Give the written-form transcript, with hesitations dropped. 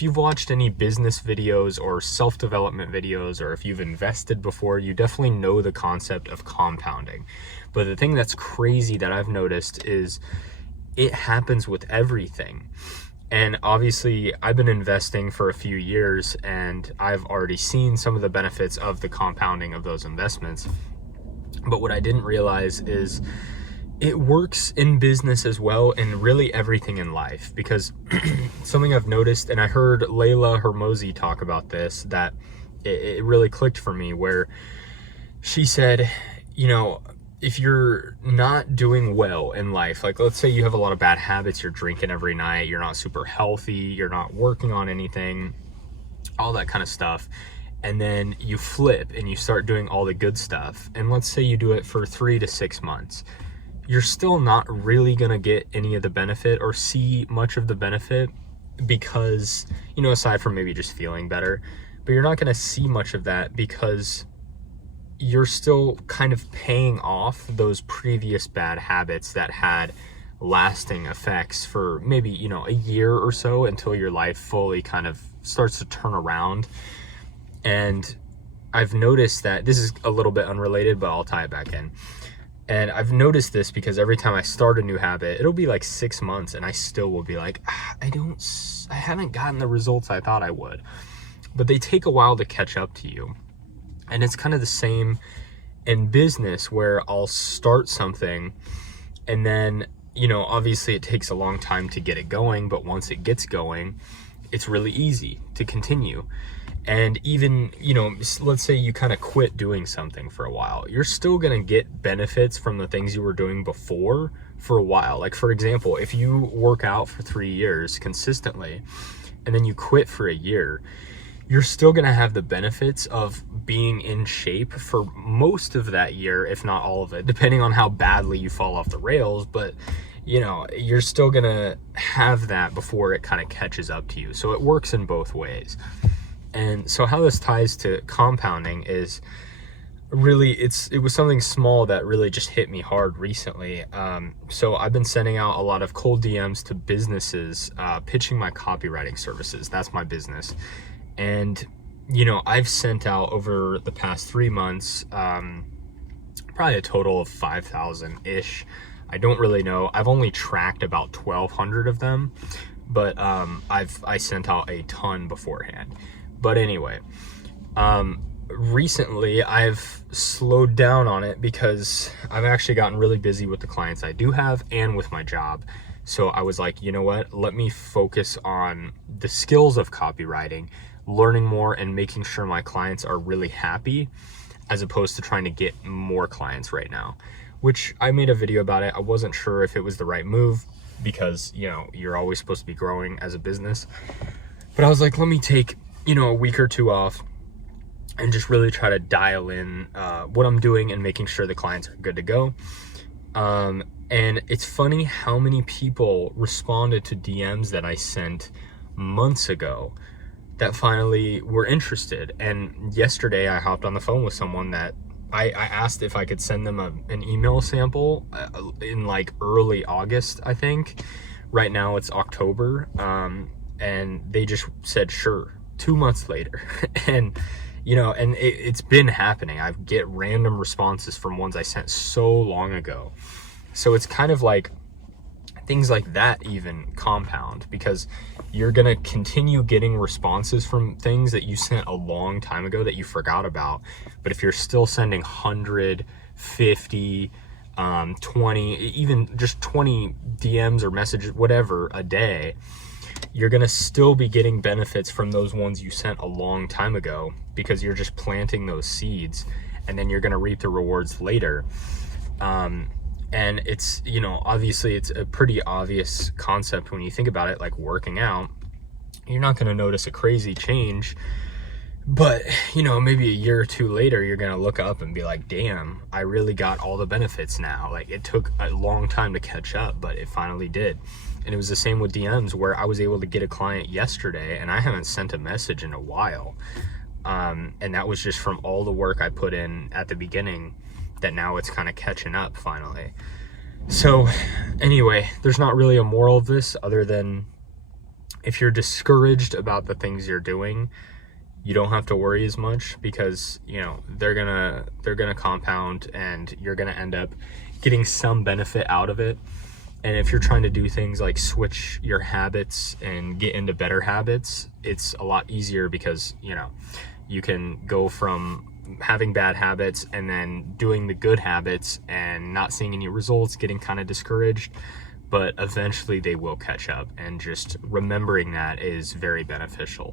if you've watched any business videos or self-development videos, or if you've invested before, you definitely know the concept of compounding. But the thing that's crazy that I've noticed is it happens with everything. And obviously I've been investing for a few years and I've already seen some of the benefits of the compounding of those investments. But what I didn't realize is it works in business as well, and really everything in life, because something I've noticed, and I heard Hormozi talk about this, that it really clicked for me, where she said, you know, if you're not doing well in life, like let's say you have a lot of bad habits, you're drinking every night, you're not super healthy, you're not working on anything, all that kind of stuff, and then you flip and you start doing all the good stuff, and let's say you do it for 3 to 6 months, you're still not really gonna get any of the benefit or see much of the benefit, because, you know, aside from maybe just feeling better, but you're not gonna see much of that because you're still kind of paying off those previous bad habits that had lasting effects for maybe, you know, a year or so, until your life fully kind of starts to turn around. And I've noticed that this is a little bit unrelated, but I'll tie it back in. And I've noticed this because every time I start a new habit, it'll be like 6 months and I still will be like, I haven't gotten the results I thought I would. But they take a while to catch up to you. And it's kind of the same in business, where I'll start something and then, you know, obviously it takes a long time to get it going, but once it gets going, it's really easy to continue. And even, you know, let's say you kind of quit doing something for a while, you're still going to get benefits from the things you were doing before for a while. Like, for example, if you work out for 3 years consistently and then you quit for a year, you're still going to have the benefits of being in shape for most of that year, if not all of it, depending on how badly you fall off the rails. But, you know, you're still going to have that before it kind of catches up to you. So it works in both ways. And so how this ties to compounding is really, it was something small that really just hit me hard recently. So I've been sending out a lot of cold DMs to businesses, pitching my copywriting services. That's my business. And, you know, I've sent out over the past 3 months, probably a total of 5,000-ish. I don't really know. I've only tracked about 1,200 of them, but I sent out a ton beforehand. But anyway, recently I've slowed down on it because I've actually gotten really busy with the clients I do have and with my job. So I was like, you know what, let me focus on the skills of copywriting, learning more, and making sure my clients are really happy, as opposed to trying to get more clients right now, which I made a video about it. I wasn't sure if it was the right move because, you know, you're always supposed to be growing as a business. But I was like, let me take, you know, a week or two off and just really try to dial in what I'm doing and making sure the clients are good to go. And it's funny how many people responded to DMs that I sent months ago that finally were interested. And yesterday I hopped on the phone with someone that I asked if I could send them an email sample in like early August, I think. Right now it's October. And they just said, sure, 2 months later. And, you know, and it's been happening. I get random responses from ones I sent so long ago. So it's kind of like things like that even compound, because you're going to continue getting responses from things that you sent a long time ago that you forgot about. But if you're still sending 100, 50, 20, even just 20 DMs or messages, whatever, a day, you're going to still be getting benefits from those ones you sent a long time ago, because you're just planting those seeds, and then you're going to reap the rewards later. And it's, you know, obviously it's a pretty obvious concept when you think about it, like working out. You're not going to notice a crazy change, but, you know, maybe a year or two later, you're going to look up and be like, damn, I really got all the benefits now. Like, it took a long time to catch up, but it finally did. And it was the same with DMs, where I was able to get a client yesterday and I haven't sent a message in a while. And that was just from all the work I put in at the beginning, that now it's kind of catching up finally. So anyway, there's not really a moral of this other than If you're discouraged about the things you're doing, you don't have to worry as much, because you know they're gonna compound and you're gonna end up getting some benefit out of it. And if you're trying to do things like switch your habits and get into better habits, it's a lot easier, because you know you can go from having bad habits and then doing the good habits and not seeing any results, getting kind of discouraged, but eventually they will catch up, and just remembering that is very beneficial.